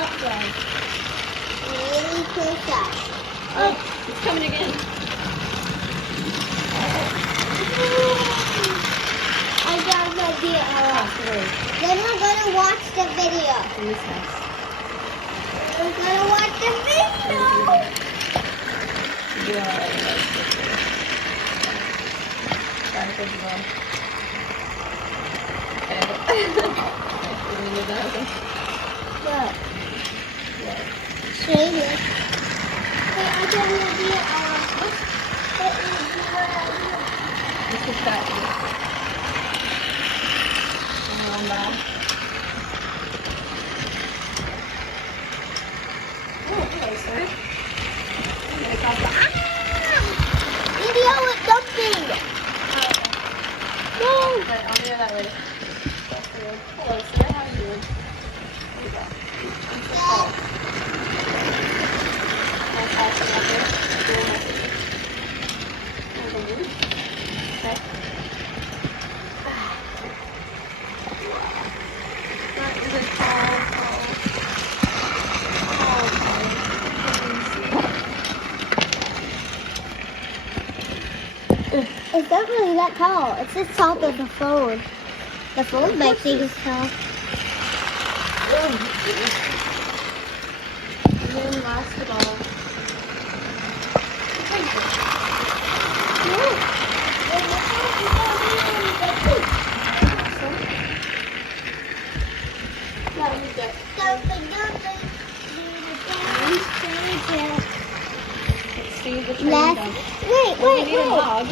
up then. Really push up. Oh, it's coming again. I got an idea. Then we're gonna watch the video. Recess. We're gonna watch the video. What? Show you. Hey, I got an idea. This is that. Video is jumping. No. Right, I'll do it that way. Hello, sir. How are you doing? There you go. Okay. That is a tall. It's not really that tall. It's just tall of the phone. The phone might think it's tall. And then last of all, see the train Left. dog. Wait. We need a dog.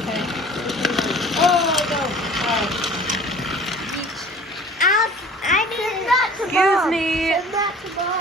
Okay. Oh, go. I need that to Excuse Mom. me. Send that to Mom.